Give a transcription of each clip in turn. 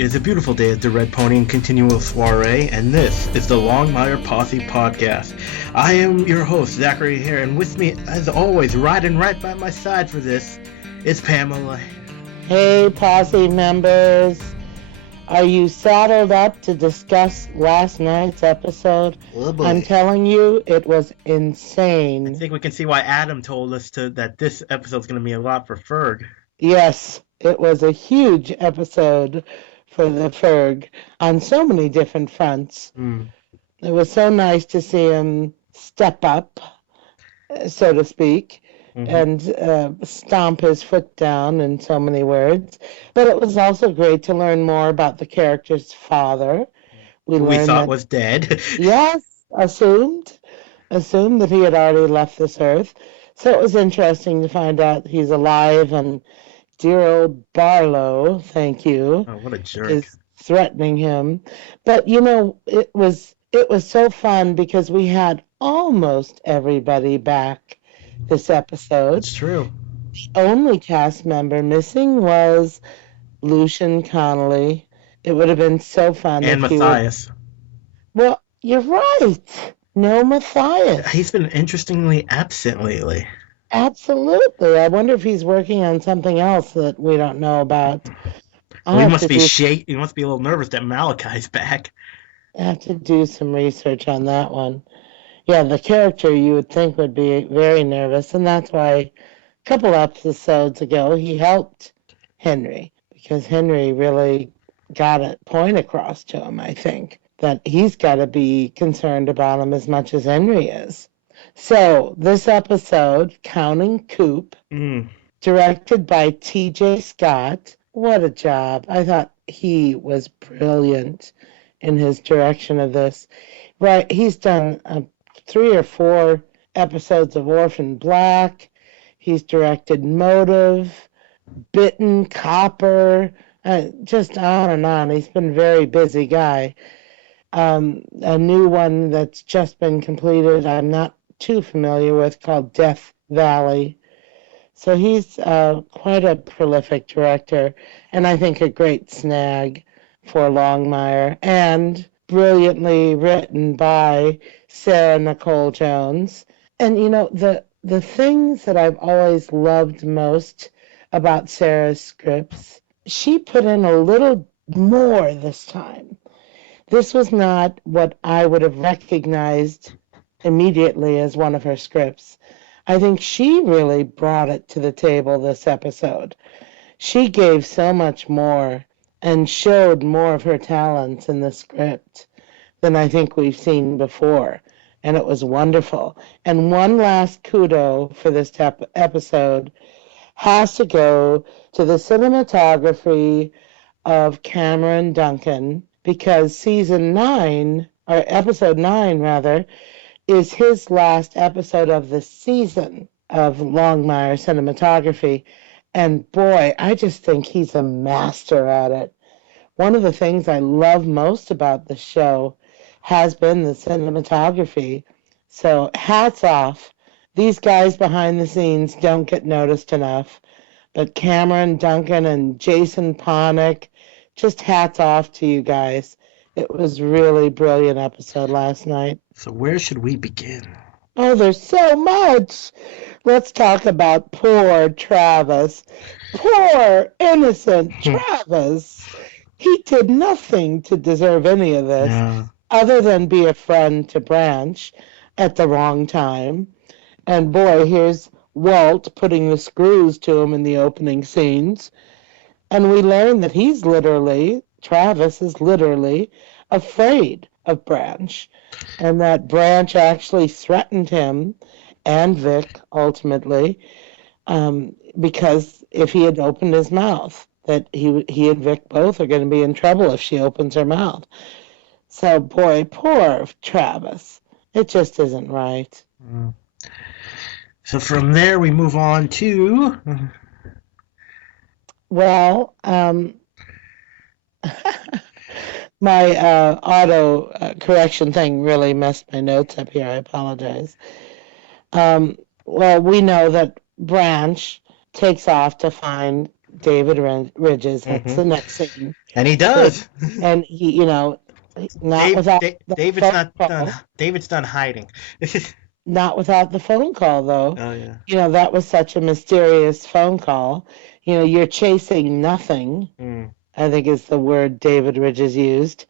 It is a beautiful day at the Red Pony and Continual Soiree, and this is the Longmire Posse Podcast. I am your host, Zachary here, and with me, as always, riding right by my side for this, is Pamela. Hey, Posse members. Are you saddled up to discuss last night's episode? Oh boy. I'm telling you, it was insane. I think we can see why Adam told us that this episode's going to be a lot for Ferg. Yes, it was a huge episode for the Ferg on so many different fronts. It was so nice to see him step up, so to speak, and stomp his foot down in so many words. But it was also great to learn more about the character's father. We thought was dead. Yes, assumed that he had already left this earth. So it was interesting to find out he's alive, and dear old Barlow, thank you. Oh, what a jerk. Is threatening him. But, you know, it was so fun because we had almost everybody back this episode. That's true. The only cast member missing was Lucian Connolly. It would have been so fun. And Matthias. Well, you're right. No Matthias. He's been interestingly absent lately. Absolutely. I wonder if he's working on something else that we don't know about. He must be He must be a little nervous that Malachi's back. I have to do some research on that one. Yeah, the character you would think would be very nervous, and that's why a couple episodes ago he helped Henry, because Henry really got a point across to him, I think, that he's got to be concerned about him as much as Henry is. So, this episode, Counting Coup, directed by T.J. Scott, what a job. I thought he was brilliant in his direction of this. Right, he's done 3 or 4 episodes of Orphan Black. He's directed Motive, Bitten, Copper, just on and on. He's been a very busy guy. A new one that's just been completed, I'm not too familiar with, called Death Valley. So he's quite a prolific director, and I think a great snag for Longmire, and brilliantly written by Sarah Nicole Jones. And, you know, the things that I've always loved most about Sarah's scripts, she put in a little more this time. This was not what I would have recognized immediately as one of her scripts. I think she really brought it to the table this episode. She gave so much more and showed more of her talents in the script than I think we've seen before. And it was wonderful. And one last kudo for this episode has to go to the cinematography of Cameron Duncan, because season 9, or episode 9 rather, is his last episode of the season of Longmire cinematography. And boy, I just think he's a master at it. One of the things I love most about the show has been the cinematography. So hats off. These guys behind the scenes don't get noticed enough. But Cameron Duncan and Jason Ponick, just hats off to you guys. It was really brilliant episode last night. So where should we begin? Oh, there's so much. Let's talk about poor Travis. Poor, innocent Travis. He did nothing to deserve any of this, other than be a friend to Branch at the wrong time. And boy, here's Walt putting the screws to him in the opening scenes. And we learn that Travis is literally afraid of Branch, and that Branch actually threatened him and Vic ultimately, because if he had opened his mouth, that he and Vic both are going to be in trouble if she opens her mouth. So boy, poor Travis. It just isn't right. So from there we move on to... Well, my auto correction thing really messed my notes up here. I apologize. Well, we know that Branch takes off to find David Ridges. That's Mm-hmm. the next scene. And he So, does. and he, not without the David's phone not done. call. David's done hiding. Not without the phone call, though. Oh yeah. That was such a mysterious phone call. You're chasing nothing, Mm. I think is the word David Ridges used.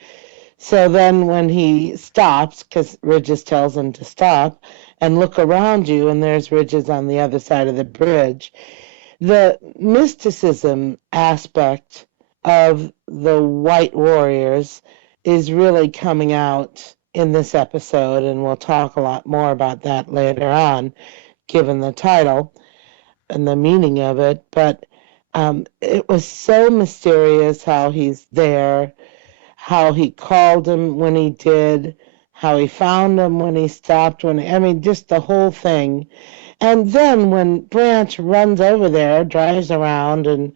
So then when he stops, because Ridges tells him to stop, and look around you, and there's Ridges on the other side of the bridge, the mysticism aspect of the White Warriors is really coming out in this episode, and we'll talk a lot more about that later on, given the title and the meaning of it. But it was so mysterious how he's there, how he called him when he did, how he found him when he stopped, I mean, just the whole thing. And then when Branch runs over there, drives around and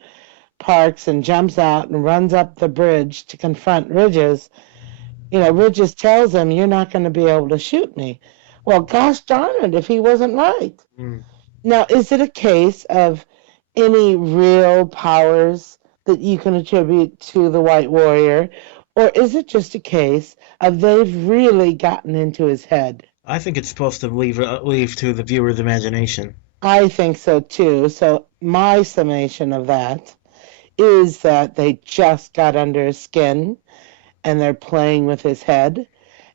parks and jumps out and runs up the bridge to confront Ridges, Ridges tells him, "You're not going to be able to shoot me." Well, gosh darn it, if he wasn't right. Mm. Now, is it a case of any real powers that you can attribute to the White Warrior, or is it just a case of they've really gotten into his head? I think it's supposed to leave to the viewer's imagination. I think so too. So my summation of that is that they just got under his skin and they're playing with his head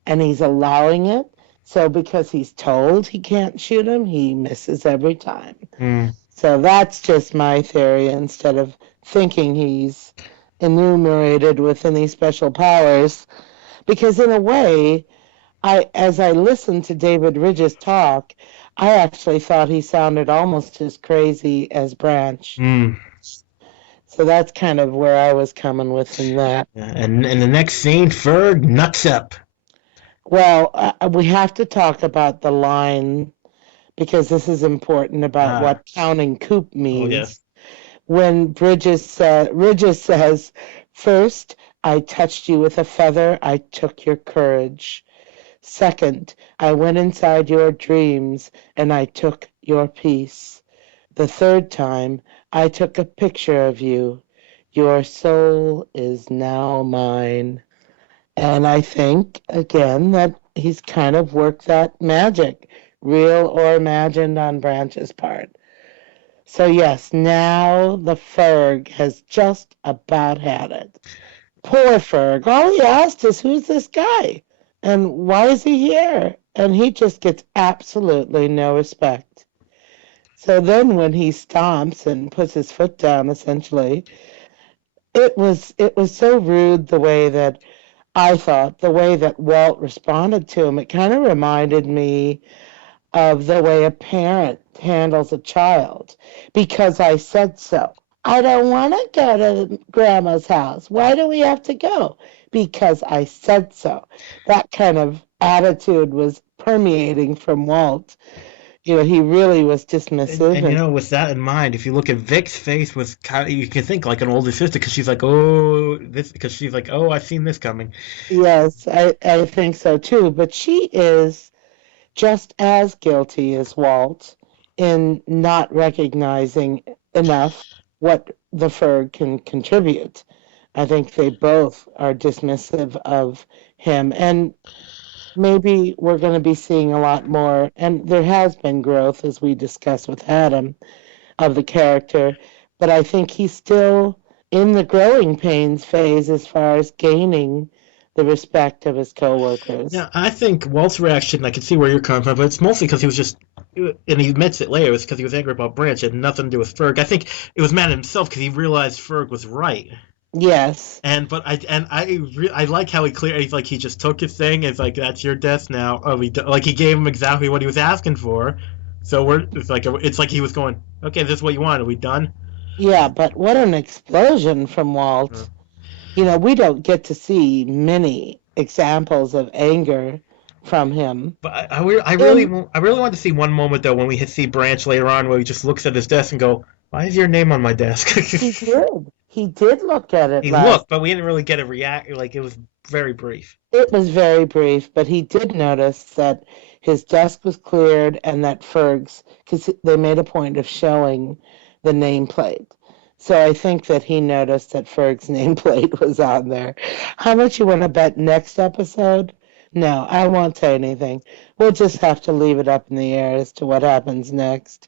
and he's allowing it. So because he's told he can't shoot him, he misses every time. Mm. So that's just my theory instead of thinking he's enumerated with any special powers. Because in a way, as I listened to David Ridges talk, I actually thought he sounded almost as crazy as Branch. Mm. So that's kind of where I was coming with in that. Yeah, and in the next scene, Ferg nuts up. Well, we have to talk about the line because this is important about what counting coup means. Oh, yeah. When Ridges says, "First, I touched you with a feather, I took your courage. Second, I went inside your dreams and I took your peace. The third time, I took a picture of you. Your soul is now mine." And I think, again, that he's kind of worked that magic, real or imagined, on Branch's part. So, yes, now the Ferg has just about had it. Poor Ferg. All he asked is, "Who's this guy? And why is he here?" And he just gets absolutely no respect. So then when he stomps and puts his foot down, essentially, it was so rude the way that I thought, the way that Walt responded to him. It kind of reminded me of the way a parent handles a child. "Because I said so." "I don't want to go to Grandma's house." "Why do we have to go?" "Because I said so." That kind of attitude was permeating from Walt. He really was dismissive. And with that in mind, if you look at Vic's face, was kind of, you can think like an older sister because she's like, oh, this, because she's like, oh, I've seen this coming. Yes, I think so too. But she is just as guilty as Walt in not recognizing enough what the Ferg can contribute. I think they both are dismissive of him. And maybe we're going to be seeing a lot more, and there has been growth, as we discussed with Adam, of the character, but I think he's still in the growing pains phase as far as gaining the respect of his coworkers. Yeah, I think Walt's reaction, I can see where you're coming from, but it's mostly because he was just, and he admits it later, it was because he was angry about Branch. It had nothing to do with Ferg. I think it was mad at himself because he realized Ferg was right. Yes. I like how he's like, he just took his thing. It's like, that's your death now. Oh, he gave him exactly what he was asking for. So it's like he was going, okay, this is what you want. Are we done? Yeah, but what an explosion from Walt. We don't get to see many examples of anger from him. But I really want to see one moment though when we see Branch later on where he just looks at his desk and go, "Why is your name on my desk?" He did. He did look at it. He looked, but we didn't really get a react. Like, it was very brief. It was very brief, but he did notice that his desk was cleared and that Ferg's, because they made a point of showing the nameplate. So I think that he noticed that Ferg's nameplate was on there. How much you want to bet next episode? No, I won't say anything. We'll just have to leave it up in the air as to what happens next.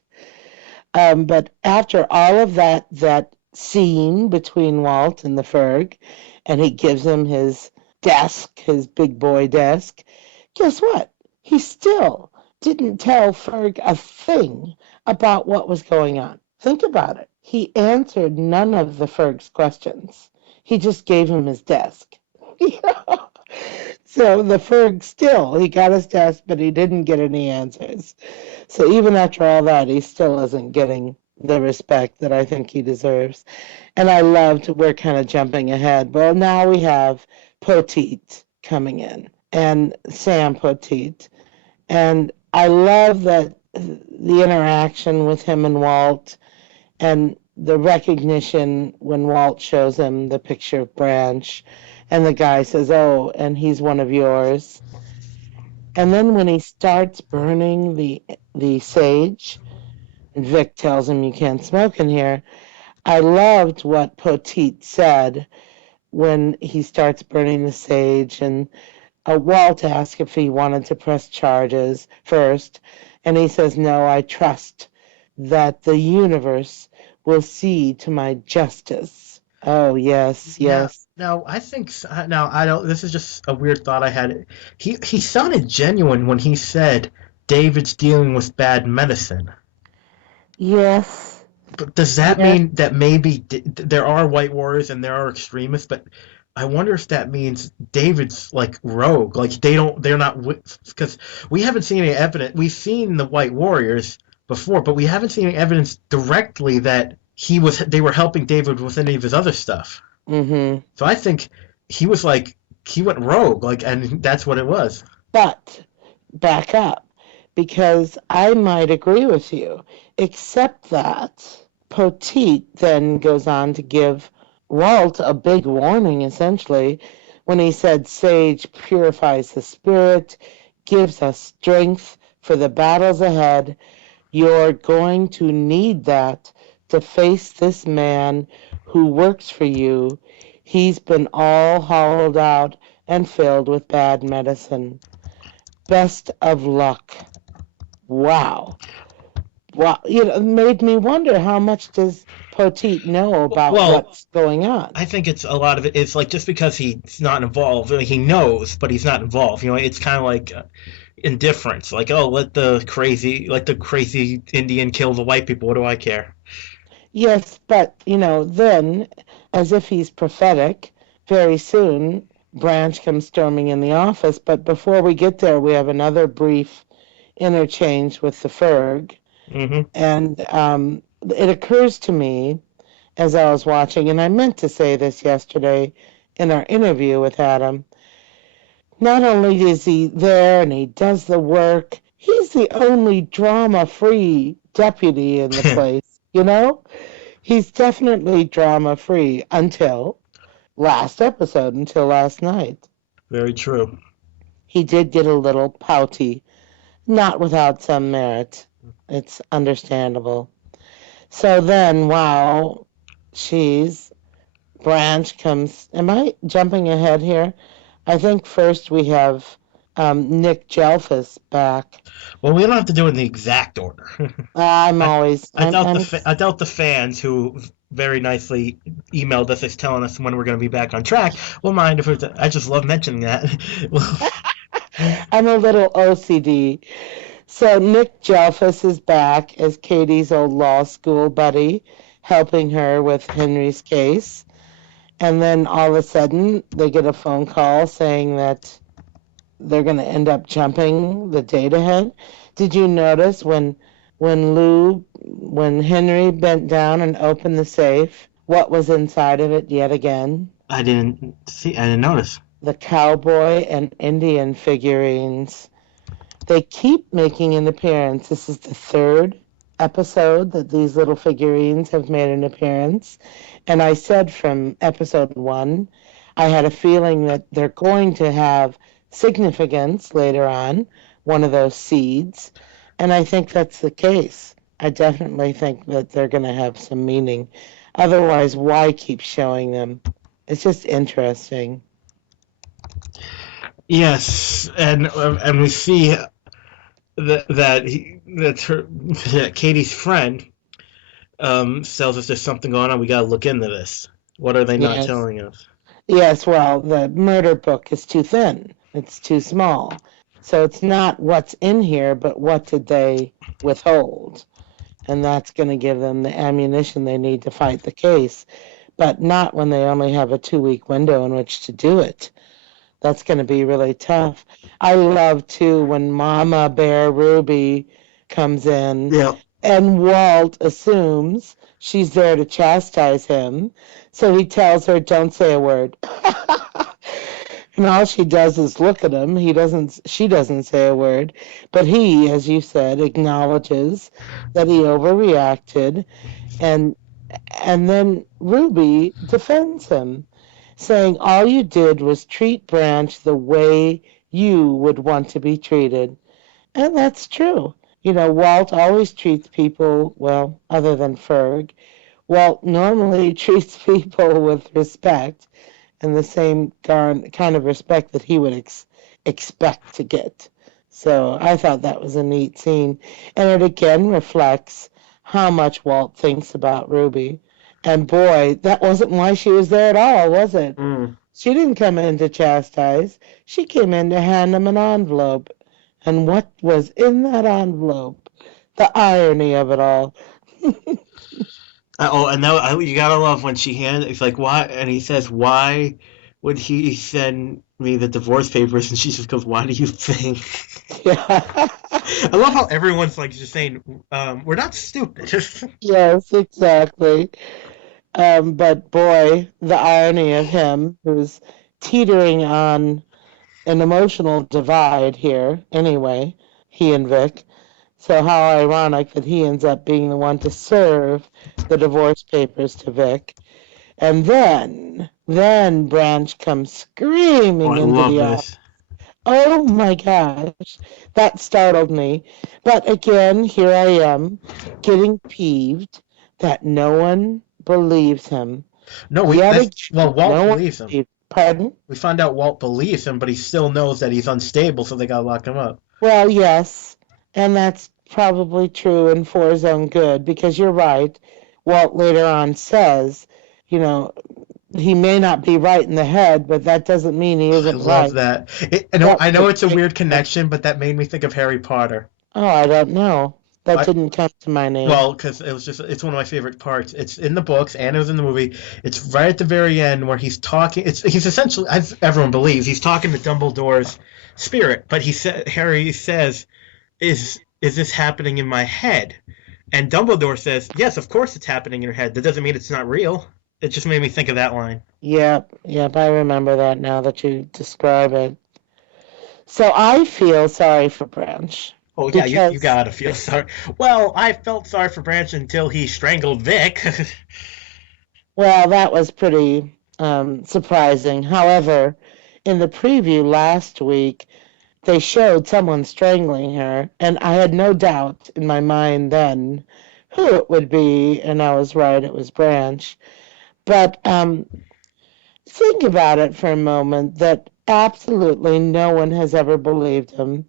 But after all of that scene between Walt and the Ferg, and he gives him his desk, his big boy desk, guess what? He still didn't tell Ferg a thing about what was going on. Think about it. He answered none of the Ferg's questions. He just gave him his desk. So the Ferg still, he got his desk, but he didn't get any answers. So even after all that, he still isn't getting the respect that I think he deserves. And I loved, we're kind of jumping ahead. Well, now we have Poteet coming in, and Sam Poteet. And I love that the interaction with him and Walt, and the recognition when Walt shows him the picture of Branch, and the guy says, "Oh, and he's one of yours." And then when he starts burning the sage, and Vic tells him you can't smoke in here, I loved what Poteet said when he starts burning the sage, and Walt asked if he wanted to press charges first, and he says, "No, I trust that the universe will see to my justice." Oh, yes, yes. Now I think now I don't. This is just a weird thought I had. He sounded genuine when he said David's dealing with bad medicine. Yes, But does that yes. mean that maybe there are white warriors and there are extremists? But I wonder if that means David's like rogue. Like they're not, because we haven't seen any evidence. We've seen the white warriors before, but we haven't seen any evidence directly that they were helping David with any of his other stuff. Mm-hmm. So I think he was like he went rogue, like, and that's what it was. But back up, because I might agree with you, except that Poteet then goes on to give Walt a big warning, essentially, when he said sage purifies the spirit, gives us strength for the battles ahead. You're going to need that to face this man who works for you. He's been all hollowed out and filled with bad medicine. Best of luck. Wow. Wow. It made me wonder, how much does Poteet know about Well, what's going on? I think it's a lot of it. It's like just because he's not involved, like, he knows, but he's not involved. It's kind of like indifference. Like, oh, let the crazy Indian kill the white people. What do I care? Yes, but, then, as if he's prophetic, very soon Branch comes storming in the office. But before we get there, we have another brief interchange with the Ferg. Mm-hmm. And it occurs to me as I was watching, and I meant to say this yesterday in our interview with Adam, not only is he there and he does the work, he's the only drama-free deputy in the place, He's definitely drama-free until last episode, until last night. Very true. He did get a little pouty, not without some merit. It's understandable. So then, wow, Branch comes. Am I jumping ahead here? I think first we have Nick Jelfus back. Well, we don't have to do it in the exact order. I'm always. I doubt the fans who very nicely emailed us telling us when we're going to be back on track will mind if I just love mentioning that. I'm a little OCD. So Nick Jelfus is back as Katie's old law school buddy, helping her with Henry's case. And then all of a sudden, they get a phone call saying that they're going to end up jumping the date ahead. Did you notice when Henry bent down and opened the safe, what was inside of it yet again? I didn't notice. The cowboy and Indian figurines. They keep making an appearance. This is the third episode that these little figurines have made an appearance. And I said from episode 1, I had a feeling that they're going to have significance later on, one of those seeds. And I think that's the case. I definitely think that they're going to have some meaning. Otherwise, why keep showing them? It's just interesting. Yes, and we see that Katie's friend tells us there's something going on. We got to look into this. What are they not Yes. telling us? Yes, well, the murder book is too thin. It's too small. So it's not what's in here, but what did they withhold? And that's going to give them the ammunition they need to fight the case, but not when they only have a 2-week window in which to do it. That's going to be really tough. I love, too, when Mama Bear Ruby comes in Yeah. and Walt assumes she's there to chastise him. So he tells her, don't say a word. And all she does is look at him. She doesn't say a word. But he, as you said, acknowledges that he overreacted, and and then Ruby defends him, saying all you did was treat Branch the way you would want to be treated. And that's true. Walt always treats people, well, other than Ferg, Walt normally treats people with respect and the same kind of respect that he would expect to get. So I thought that was a neat scene. And it again reflects how much Walt thinks about Ruby. And boy, that wasn't why she was there at all, was it? Mm. She didn't come in to chastise. She came in to hand him an envelope. And what was in that envelope? The irony of it all. Oh, and now you gotta love when she hands. It's like why, and he says, "Why would he send me the divorce papers?" And she just goes, "Why do you think?" Yeah. I love how everyone's like just saying, "We're not stupid." Yes, exactly. But boy, the irony of him, who's teetering on an emotional divide here, anyway, he and Vic. So how ironic that he ends up being the one to serve the divorce papers to Vic. And then Branch comes Oh, screaming I into love the office. this. Oh my gosh, that startled me. But again, here I am getting peeved that no one believes him. No, Yet again, Walt no one believes him. believes. Pardon? We find out Walt believes him, but he still knows that he's unstable, so they gotta lock him up. Well, yes, and that's probably true and for his own good, because you're right. Walt later on says, you know, he may not be right in the head, but that doesn't mean he I isn't love right. that. That I was know it's a a great weird connection. connection, but that made me think of Harry Potter. Oh, I don't know. That I, didn't come to my name. Well, because it's one of my favorite parts. It's in the books and it was in the movie. It's right at the very end where he's talking. He's essentially, as everyone believes, he's talking to Dumbledore's spirit. But Harry says, "Is this happening in my head?" And Dumbledore says, "Yes, of course it's happening in your head. That doesn't mean it's not real." It just made me think of that line. Yep, yep, I remember that now that you describe it. So I feel sorry for Branch Oh yeah, you because, gotta feel sorry. Well, I felt sorry for Branch until he strangled Vic. well, that was pretty surprising. However, in the preview last week, they showed someone strangling her, and I had no doubt in my mind then who it would be, and I was right, it was Branch. But think about it for a moment that absolutely no one has ever believed him.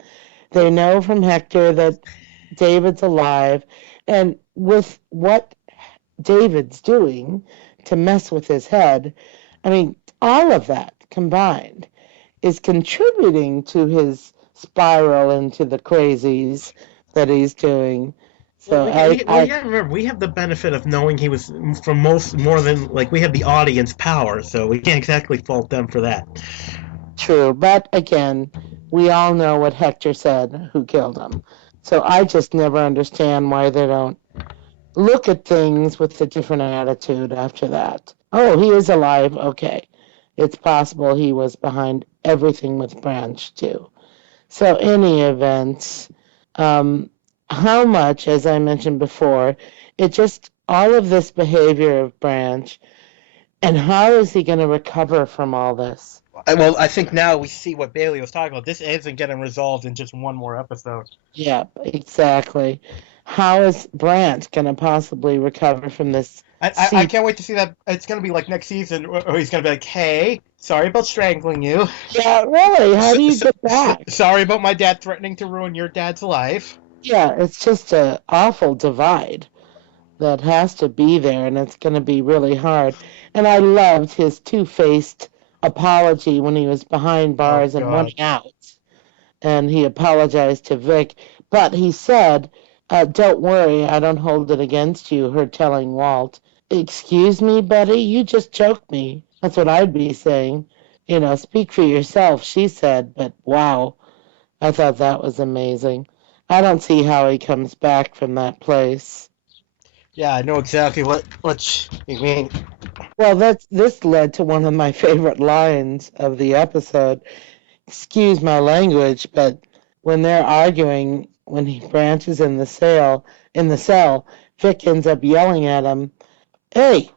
They know from Hector that David's alive, and with what David's doing to mess with his head, I mean, all of that combined is contributing to his spiral into the crazies that he's doing. Well, So I you gotta remember, we have the benefit of knowing he was for most more than like we have the audience power, so we can't exactly fault them for that. true, but again, we all know what Hector said, who killed him. So I just never understand why they don't look at things with a different attitude after that. Oh, he is alive. Okay. It's possible he was behind everything with Branch, too. So, any events, um, how much, as I mentioned before, it just all of this behavior of Branch, and how is he going to recover from all this? Well, I think now we see what Bailey was talking about. This isn't getting resolved in just one more episode. Yeah, exactly. How is Brant going to possibly recover from this I sea? can't wait to see that. It's going to be like next season, or he's going to be like, hey, sorry about strangling you. Yeah, really. How do you get back? Sorry about my dad threatening to ruin your dad's life. Yeah, it's just a awful divide that has to be there, and it's going to be really hard. And I loved his two-faced apology when he was behind Oh, bars and God. wanting out, and he apologized to Vic, but he said, "Don't worry, I don't hold it against you." Her telling Walt, "Excuse me, Betty, you just choked me." That's what I'd be saying. Speak for yourself, she said, but wow, I thought that was amazing. I don't see how he comes back from that place. Yeah, I know exactly what you mean. Well, this led to one of my favorite lines of the episode. Excuse my language, but when they're arguing, when he branches in the cell, Vic ends up yelling at him, "Hey,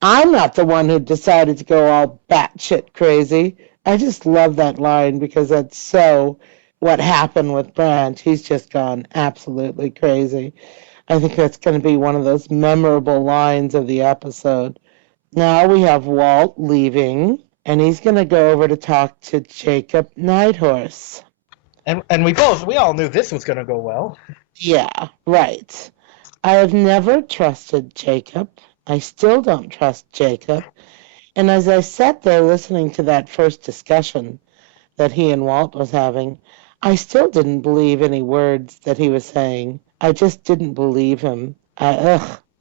I'm not the one who decided to go all batshit crazy." I just love that line because that's so what happened with Branch. He's just gone absolutely crazy. I think that's going to be one of those memorable lines of the episode. Now we have Walt leaving, and he's going to go over to talk to Jacob Nighthorse. And we all knew this was going to go well. Yeah, right. I have never trusted Jacob. I still don't trust Jacob. And as I sat there listening to that first discussion that he and Walt was having, I still didn't believe any words that he was saying. I just didn't believe him.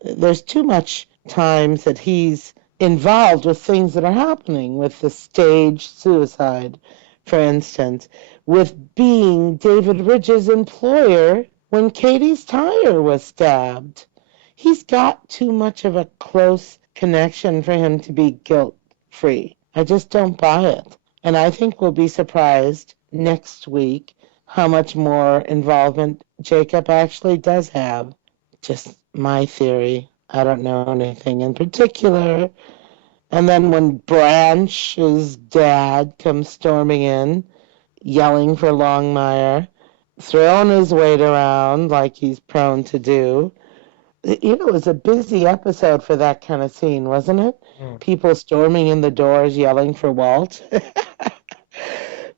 There's too much times that he's involved with things that are happening, with the staged suicide, for instance, with being David Ridge's employer when Katie's tire was stabbed. He's got too much of a close connection for him to be guilt free. I just don't buy it. And I think we'll be surprised next week how much more involvement Jacob actually does have. Just my theory. I don't know anything in particular. And then when Branch's dad comes storming in, yelling for Longmire, throwing his weight around like he's prone to do. It was a busy episode for that kind of scene, wasn't it? People storming in the doors yelling for Walt.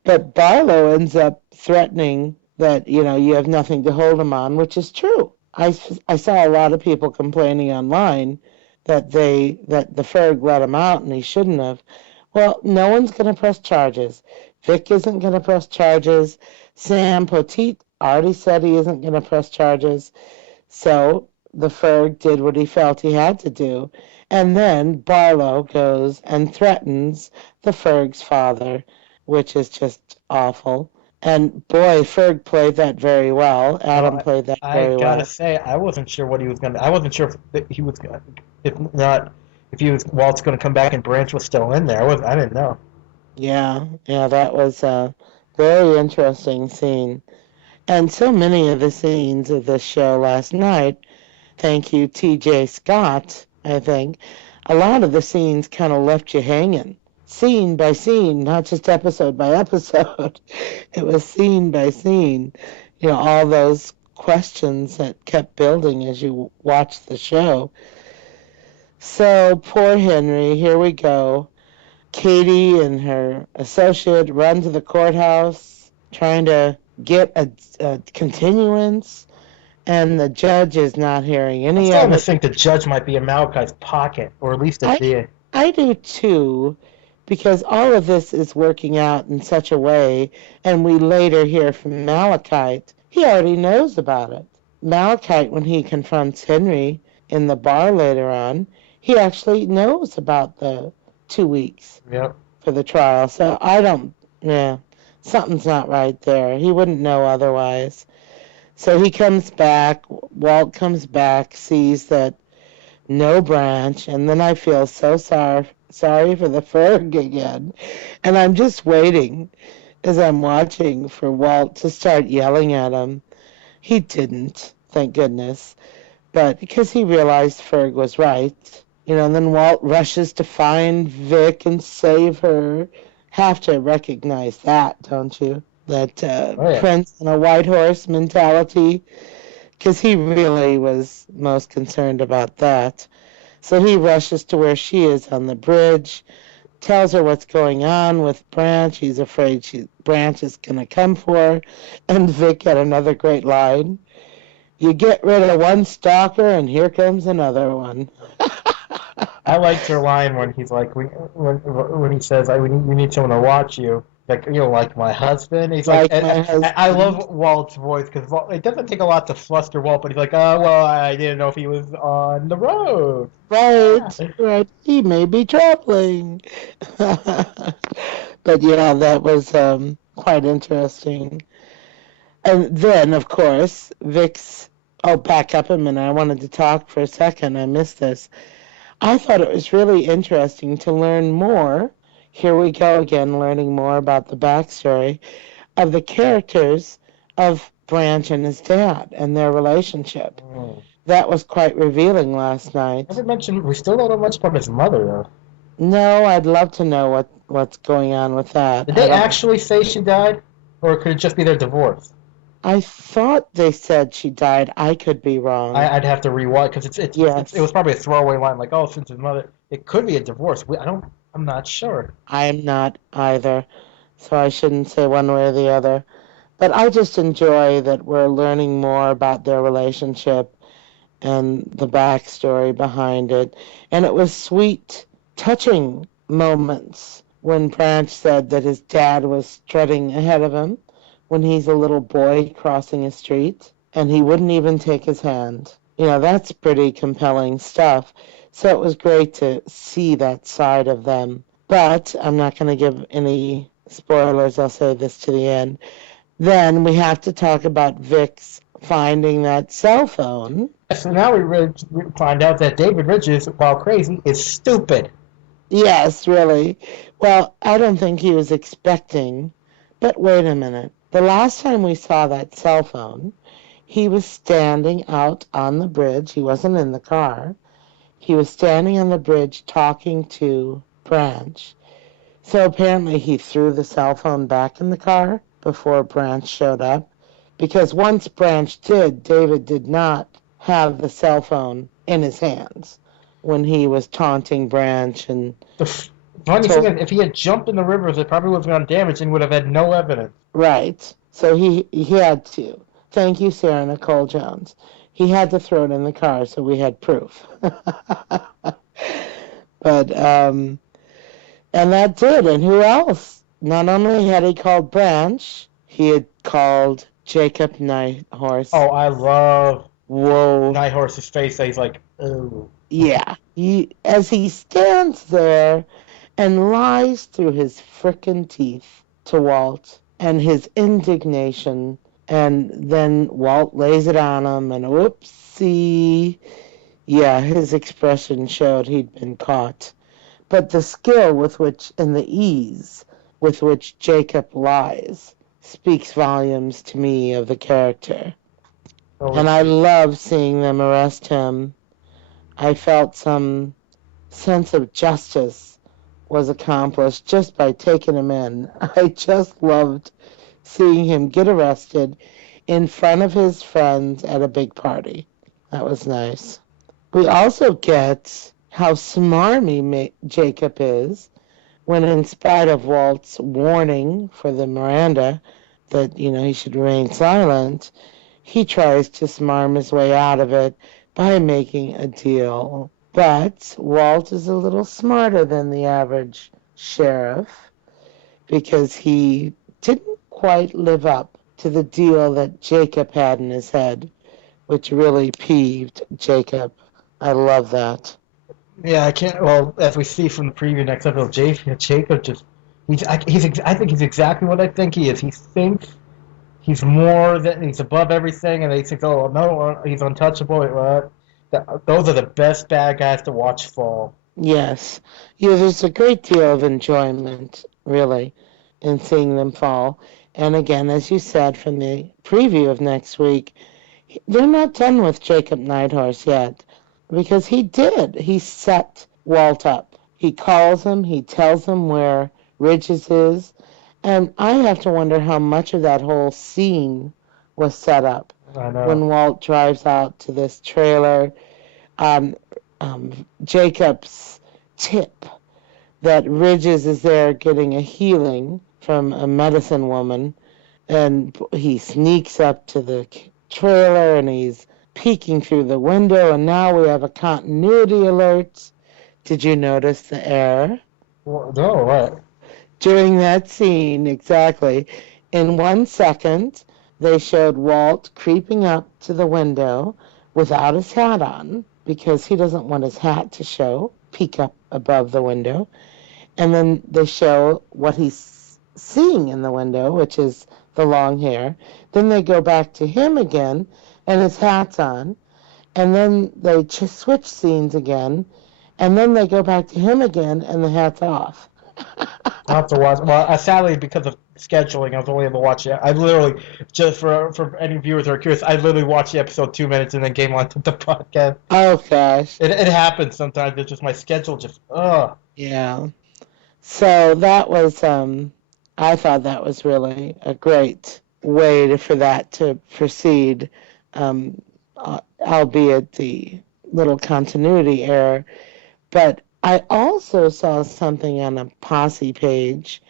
But Barlow ends up threatening that, you have nothing to hold him on, which is true. I saw a lot of people complaining online that the Ferg let him out and he shouldn't have. Well, no one's going to press charges. Vic isn't going to press charges. Sam Poteet already said he isn't going to press charges. So the Ferg did what he felt he had to do. And then Barlow goes and threatens the Ferg's father, which is just awful. And boy, Ferg played that very well. Adam Well, played that I very gotta well. say, I wasn't sure what he was gonna. I wasn't sure if he was gonna, if not, if he was Walt's gonna come back and Branch was still in there. I didn't know. Yeah, that was a very interesting scene. And so many of the scenes of this show last night, thank you, TJ Scott, I think, a lot of the scenes kind of left you hanging, scene by scene, not just episode by episode. It was scene by scene. All those questions that kept building as you watched the show. So, poor Henry, here we go. Katie and her associate run to the courthouse trying to get a continuance, and the judge is not hearing I'm any of starting to it. think the judge might be in Malachi's pocket, or at least at I, the. I do too, because all of this is working out in such a way, and we later hear from Malachite, he already knows about it. Malachite, when he confronts Henry in the bar later on, he actually knows about the 2 weeks Yep. for the trial. So I don't, yeah, something's not right there. He wouldn't know otherwise. So he comes back, Walt comes back, sees that no Branch, and then I feel so sorry for the Ferg again. And I'm just waiting as I'm watching for Walt to start yelling at him. He didn't, thank goodness, but because he realized Ferg was right. And then Walt rushes to find Vic and save her. Have to recognize that, don't you? That Oh yeah. Prince and a white horse mentality. because he really was most concerned about that. So he rushes to where she is on the bridge, tells her what's going on with Branch. He's afraid Branch is going to come for her. And Vic had another great line. You get rid of one stalker, and here comes another one. I liked your line when he's like, when he says, we need someone to watch you. Like, like my husband. He's like, Like my I love husband. Walt's voice because it doesn't take a lot to fluster Walt, but he's like, oh, well, I didn't know if he was on the road. Right, right. He may be traveling. But yeah, that was quite interesting. And then, of course, Vic's. Oh, back up a minute. I wanted to talk for a second. I missed this. I thought it was really interesting to learn more. Here we go again, learning more about the backstory of the characters of Branch and his dad and their relationship. That was quite revealing last night. Never mentioned, we still don't know much about his mother, though. No, I'd love to know what's going on with that. Did they actually say she died? Or could it just be their divorce? I thought they said she died. I could be wrong. I'd have to rewatch because it was probably a throwaway line like, oh, since his mother, it could be a divorce. I'm not sure. I'm not either, so I shouldn't say one way or the other. But I just enjoy that we're learning more about their relationship and the backstory behind it. And it was sweet, touching moments when Branch said that his dad was strutting ahead of him when he's a little boy crossing a street, and he wouldn't even take his hand. That's pretty compelling stuff. So it was great to see that side of them. But I'm not going to give any spoilers. I'll say this to the end. Then we have to talk about Vic's finding that cell phone. So now we find out that David Ridges, while crazy, is stupid. Yes, really. Well, I don't think he was expecting. But wait a minute. The last time we saw that cell phone, he was standing out on the bridge. He wasn't in the car. He was standing on the bridge talking to Branch. So apparently he threw the cell phone back in the car before Branch showed up. Because once Branch did, David did not have the cell phone in his hands when he was taunting Branch. And the funny thing is, if he had jumped in the rivers, it probably would have gone damaged and would have had no evidence. Right. So he had to. Thank you, Sarah Nicole Jones. He had to throw it in the car, so we had proof. But, and that did. And who else? Not only had he called Branch, he had called Jacob Nighthorse. Oh, I love Whoa. Nighthorse's face. He's like, oh. Yeah. As he stands there and lies through his frickin' teeth to Walt and his indignation, and then Walt lays it on him, and whoopsie. Yeah, his expression showed he'd been caught. But the skill with which, and the ease with which Jacob lies, speaks volumes to me of the character. Oh. And I love seeing them arrest him. I felt some sense of justice was accomplished just by taking him in. I just loved seeing him get arrested in front of his friends at a big party. That was nice. We also get how smarmy Jacob is when, in spite of Walt's warning for the Miranda that, he should remain silent, he tries to smarm his way out of it by making a deal. But Walt is a little smarter than the average sheriff because he didn't quite live up to the deal that Jacob had in his head, which really peeved Jacob. I love that. Yeah, I can't. Well, as we see from the preview next episode, Jacob just I think he's exactly what I think he is. He thinks he's he's above everything, and he thinks, oh no, he's untouchable. Those are the best bad guys to watch fall. Yes, there's a great deal of enjoyment, really, in seeing them fall. And again, as you said from the preview of next week, they're not done with Jacob Nighthorse yet. Because he set Walt up. He calls him, he tells him where Ridges is, and I have to wonder how much of that whole scene was set up. I know. when Walt drives out to this trailer. Jacob's tip that Ridges is there getting a healing from a medicine woman, and he sneaks up to the trailer and he's peeking through the window, and now we have a continuity alert. Did you notice the error? No, what? During that scene, exactly, in 1 second, they showed Walt creeping up to the window without his hat on because he doesn't want his hat to peek up above the window. And then they show what he's seeing in the window, which is the long hair. Then they go back to him again, and his hat's on. And then they switch scenes again, and then they go back to him again, and the hat's off. I'll have to watch. Well, sadly, because of scheduling, I was only able to watch it. I literally, just for any viewers who are curious, I literally watched the episode 2 minutes and then came on to the podcast. Oh, gosh. It happens sometimes. It's just my schedule just, ugh. Yeah. So that was, I thought that was really a great way for that to proceed, albeit the little continuity error. But I also saw something on a Posse page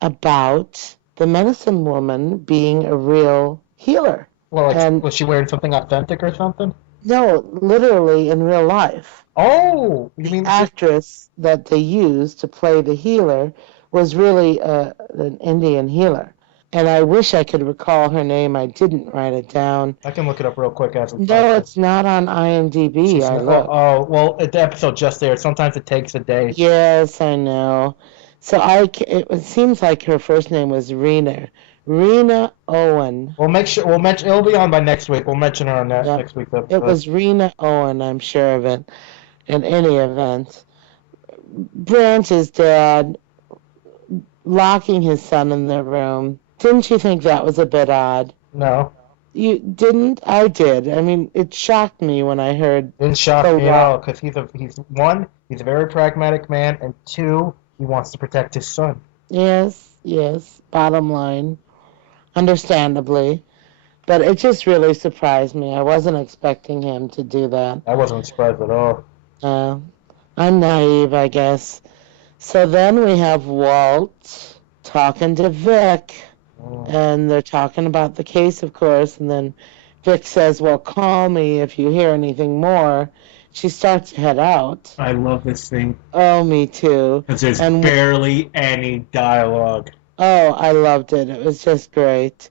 about the medicine woman being a real healer. Well, was she wearing something authentic or something? No, literally in real life. Oh, you mean the actress that they used to play the healer was really an Indian healer. And I wish I could recall her name. I didn't write it down. I can look it up real quick as No, it's not on IMDb. I looked. Oh, well, the episode just there. Sometimes it takes a day. Yes, I know. So it seems like her first name was Rena Owen. We'll mention. It'll be on by next week. We'll mention her on next week's episode. It was Rena Owen. I'm sure of it. In any event, Branch's dad locking his son in the room. Didn't you think that was a bit odd? No. You didn't? I did. I mean, it shocked me when I heard. It didn't shock me at all because he's a very pragmatic man, and 2, he wants to protect his son. Yes. Bottom line, understandably, but it just really surprised me. I wasn't expecting him to do that. I wasn't surprised at all. I'm naive, I guess. So then we have Walt talking to Vic, and they're talking about the case, of course, and then Vic says, well, call me if you hear anything more. She starts to head out. I love this thing. Oh, me too. Because there's barely any dialogue. Oh, I loved it. It was just great.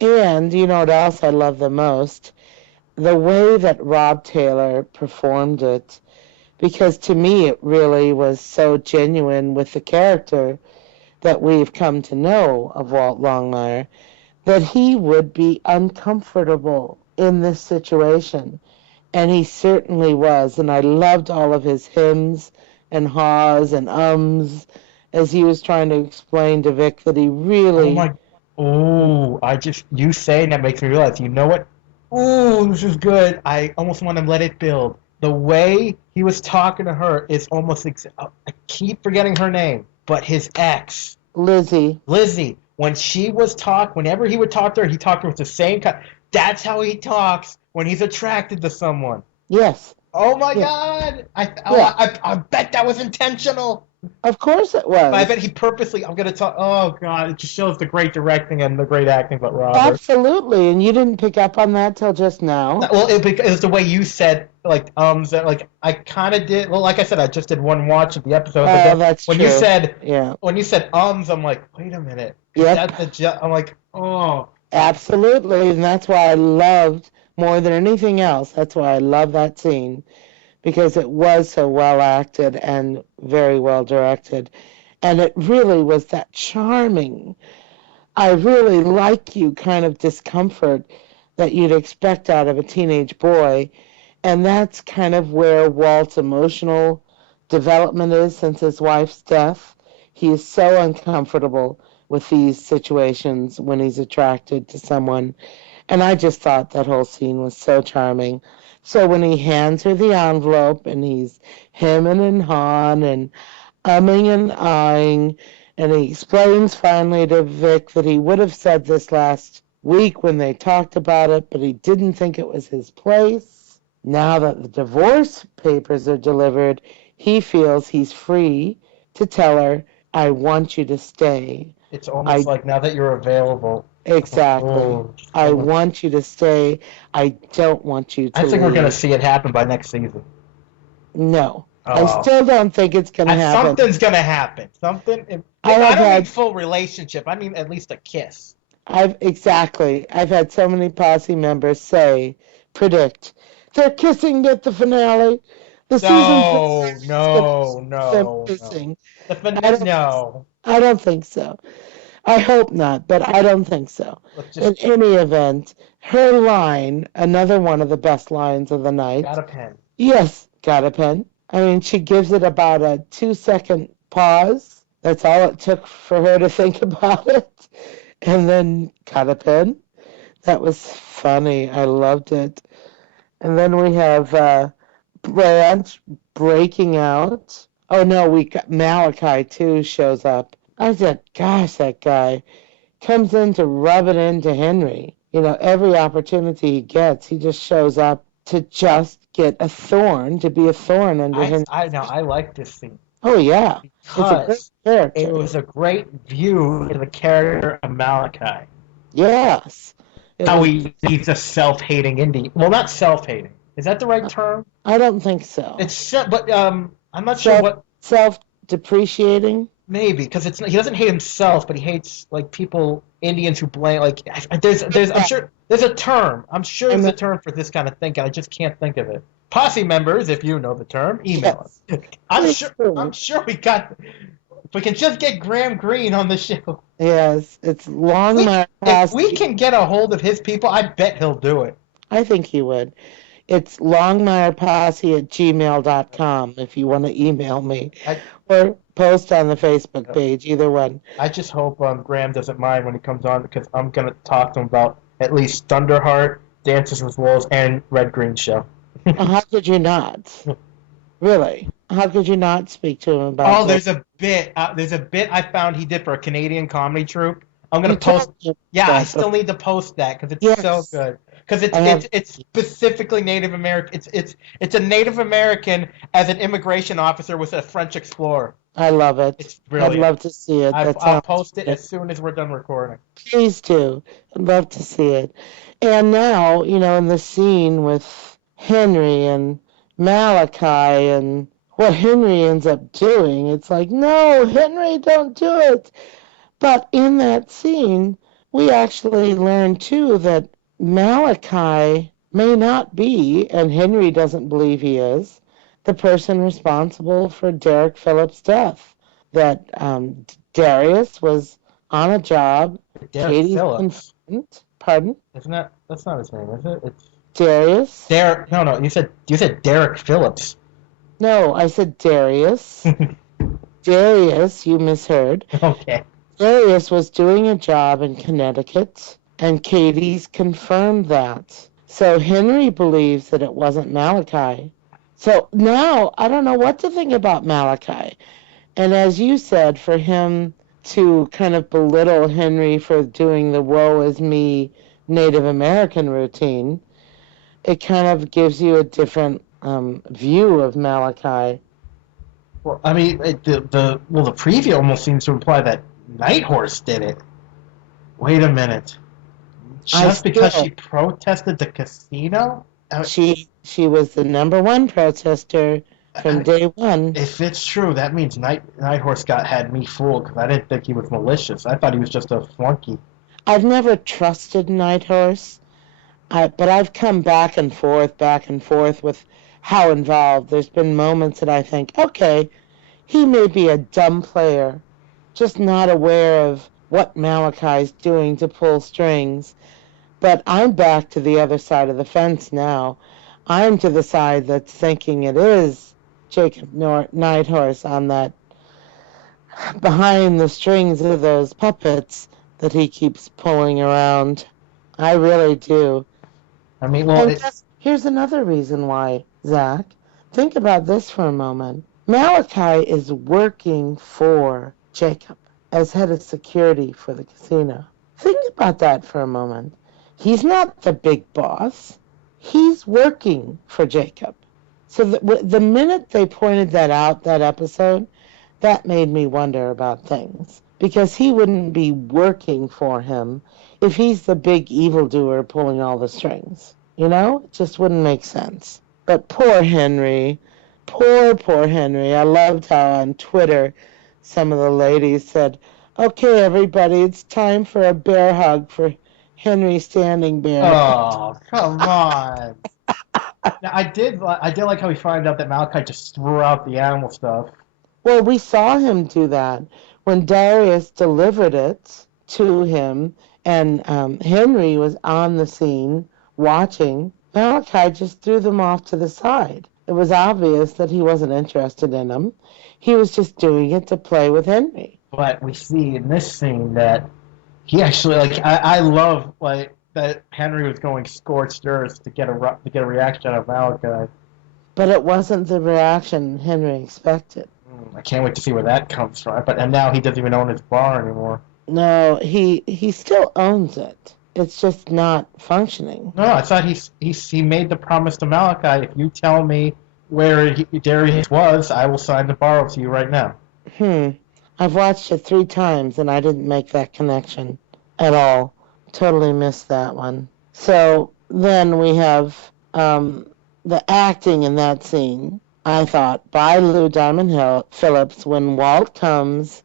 And you know what else I love the most? The way that Rob Taylor performed it. Because to me it really was so genuine with the character that we've come to know of Walt Longmire, that he would be uncomfortable in this situation. And he certainly was. And I loved all of his hymns and haws and ums as he was trying to explain to Vic that he really... you saying that makes me realize, you know what? Oh, this is good. I almost want to let it build. The way he was talking to her is almost... I keep forgetting her name, but his ex. Lizzie. When whenever he would talk to her, he talked to her with the same kind... That's how he talks when he's attracted to someone. Yes. Oh, my God. I bet that was intentional. Of course it was. I bet he purposely... I'm going to talk... Oh, God. It just shows the great directing and the great acting by Robert. Absolutely. And you didn't pick up on that till just now? Well, it was the way you said, I kind of did... Well, like I said, I just did one watch of the episode. Oh, that's when true. When you said I'm like, wait a minute. Yep. I'm like, oh... Absolutely, and that's why I loved, more than anything else, that's why I love that scene, because it was so well acted and very well directed. And it really was that charming, I really like you kind of discomfort that you'd expect out of a teenage boy. And that's kind of where Walt's emotional development is since his wife's death. He is so uncomfortable with these situations when he's attracted to someone. And I just thought that whole scene was so charming. So when he hands her the envelope and he's hemming and hawing and umming and ahhing, and he explains finally to Vic that he would have said this last weak when they talked about it, but he didn't think it was his place. Now that the divorce papers are delivered, he feels he's free to tell her, I want you to stay. It's almost like now that you're available. Exactly. Oh, I want you to stay. I don't want you to I think we're leave. going to see it happen by next season. No. Oh. I still don't think it's going to happen. Something's going to happen. I don't mean full relationship. I mean at least a kiss. I've had so many posse members predict, they're kissing at the finale. The season No. kissing. No. I don't think so. I hope not, but I don't think so. In any event, her line, another one of the best lines of the night. Got a pen. Yes, got a pen. I mean, she gives it about a 2-second pause. That's all it took for her to think about it. And then got a pen. That was funny. I loved it. And then we have Branch breaking out. Oh, no, we got Malachi, too, shows up. I said, gosh, that guy comes in to rub it into Henry. You know, every opportunity he gets, he just shows up to just get a thorn, to be a thorn under Henry. I like this scene. Oh, yeah. Because it was a great view of the character of Malachi. Yes. How he's a self-hating indie. Well, not self-hating. Is that the right term? I don't think so. But I'm not sure what... Self-depreciating? Maybe, because he doesn't hate himself, but he hates like people, Indians who blame. Like I'm sure there's a term. I'm sure there's a term for this kind of thinking. I just can't think of it. Posse members, if you know the term, email us. I'm sure we got. If we can just get Graham Greene on the show. Yes, it's Longmire Posse. If we can get a hold of his people, I bet he'll do it. I think he would. It's longmireposse@gmail.com if you want to email me. Or post on the Facebook page, either one. I just hope Graham doesn't mind when he comes on, because I'm going to talk to him about at least Thunderheart, Dances with Wolves, and Red Green Show. How could you not? Really? How could you not speak to him about there's a bit I found he did for a Canadian comedy troupe. I'm going to post. Yeah, I still need to post that because it's so good. Because it's specifically Native American. It's a Native American as an immigration officer with a French explorer. I love it. It's brilliant. I'd love to see it. I'll post it as soon as we're done recording. Please do. I'd love to see it. And now, in the scene with Henry and Malachi and what Henry ends up doing, it's like, no, Henry, don't do it. But in that scene, we actually learn, too, that Malachi may not be, and Henry doesn't believe he is, the person responsible for Derek Phillips' death. That Darius was on a job. Derek Phillips. Pardon? That's not his name, is it? It's Darius. No. You said Derek Phillips. No, I said Darius. Darius, you misheard. Okay. Darius was doing a job in Connecticut, and Katie's confirmed that. So Henry believes that it wasn't Malachi. So now I don't know what to think about Malachi. And as you said, for him to kind of belittle Henry for doing the woe is me Native American routine, it kind of gives you a different view of Malachi. Well, I mean, the preview almost seems to imply that Nighthorse did it. Wait a minute. Just because she protested the casino? She was the number one protester from day one. If it's true, that means Nighthorse had me fooled, because I didn't think he was malicious. I thought he was just a flunky. I've never trusted Nighthorse, but I've come back and forth with how involved. There's been moments that I think, okay, he may be a dumb player, just not aware of what Malachi's doing to pull strings. But I'm back to the other side of the fence now. I'm to the side that's thinking it is Jacob Nighthorse on that, behind the strings of those puppets that he keeps pulling around. I really do. I mean, well, here's another reason why, Zach. Think about this for a moment. Malachi is working for Jacob as head of security for the casino. Think about that for a moment. He's not the big boss. He's working for Jacob. So the minute they pointed that out, that episode, that made me wonder about things. Because he wouldn't be working for him if he's the big evildoer pulling all the strings. You know? It just wouldn't make sense. But poor Henry. Poor Henry. I loved how on Twitter some of the ladies said, "Okay, everybody, it's time for a bear hug for Henry Standing Bear." Oh, come on. Now, I did like how he found out that Malachi just threw out the animal stuff. Well, we saw him do that when Darius delivered it to him, and Henry was on the scene watching. Malachi just threw them off to the side. It was obvious that he wasn't interested in them. He was just doing it to play with Henry. But we see in this scene that he actually I love that Henry was going scorched earth to get a reaction out of Malachi. But it wasn't the reaction Henry expected. I can't wait to see where that comes from. And now he doesn't even own his bar anymore. No, he still owns it. It's just not functioning. No, I thought he made the promise to Malachi. If you tell me where Darius was, I will sign the bar to you right now. I've watched it 3 times and I didn't make that connection at all. Totally missed that one. So then we have the acting in that scene, I thought, by Lou Diamond Phillips when Walt comes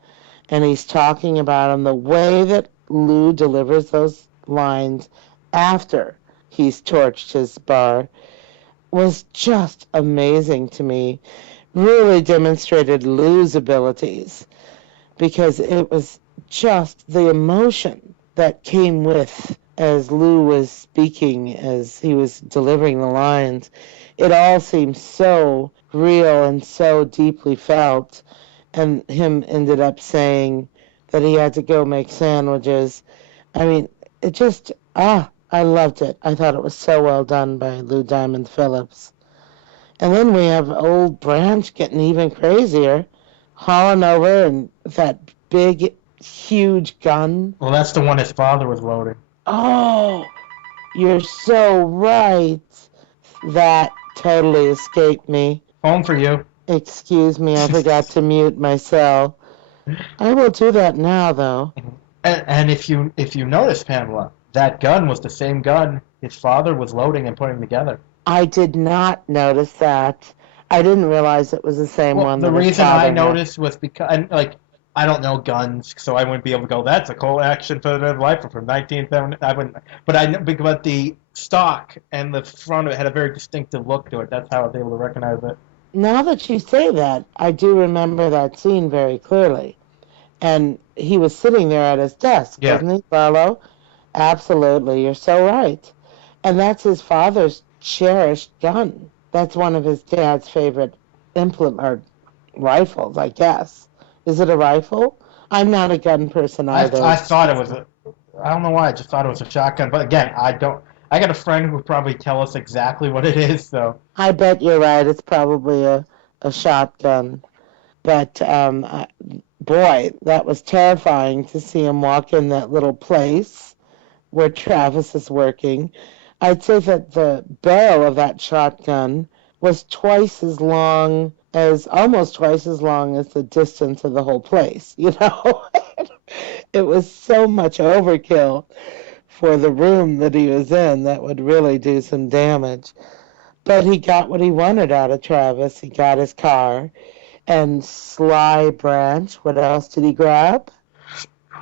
and he's talking about him, the way that Lou delivers those lines after he's torched his bar was just amazing to me. Really demonstrated Lou's abilities because it was just the emotion that came with as Lou was speaking, as he was delivering the lines. It all seemed so real and so deeply felt. And him ended up saying that he had to go make sandwiches. I mean, it just, I loved it. I thought it was so well done by Lou Diamond Phillips. And then we have old Branch getting even crazier, hauling over and that big, huge gun. Well, that's the one his father was loading. Oh, you're so right. That totally escaped me. Home for you. Excuse me, I forgot to mute my cell. I will do that now, though. And if you notice, Pamela, that gun was the same gun his father was loading and putting together. I did not notice that. I didn't realize it was the same one. The reason I noticed was because, I don't know guns, so I wouldn't be able to go, that's a Colt action for rifle from 1970. I wouldn't, but the stock and the front of it had a very distinctive look to it. That's how I was able to recognize it. Now that you say that, I do remember that scene very clearly. And he was sitting there at his desk, wasn't he, Barlow? Absolutely, you're so right. And that's his father's cherished gun. That's one of his dad's favorite rifles, I guess. Is it a rifle? I'm not a gun person either. I thought it was I don't know why, I just thought it was a shotgun. But again, I got a friend who would probably tell us exactly what it is, so. I bet you're right. It's probably a shotgun. But, boy, that was terrifying to see him walk in that little place where Travis is working. I'd say that the barrel of that shotgun was almost twice as long as the distance of the whole place, you know? It was so much overkill for the room that he was in that would really do some damage. But he got what he wanted out of Travis. He got his car. And Sly Branch, what else did he grab?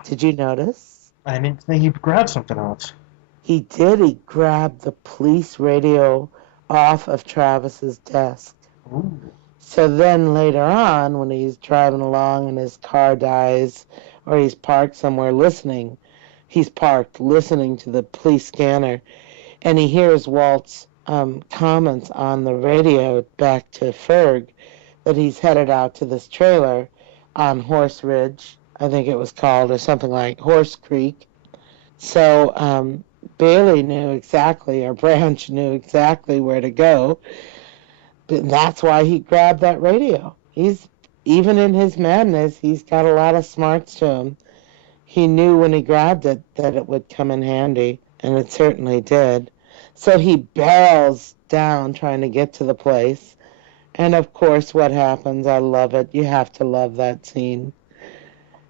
Did you notice? I didn't think he grabbed something else. He did. He grabbed the police radio off of Travis's desk. Ooh. So then later on, when he's driving along and his car dies, or he's parked somewhere listening to the police scanner, and he hears Walt's comments on the radio back to Ferg that he's headed out to this trailer on Horse Ridge, I think it was called, or something like Horse Creek. So Bailey knew exactly, or Branch knew exactly where to go. And that's why he grabbed that radio. Even in his madness, he's got a lot of smarts to him. he knew when he grabbed it that it would come in handy, and it certainly did. So he barrels down trying to get to the place. And of course, what happens? I love it. You have to love that scene.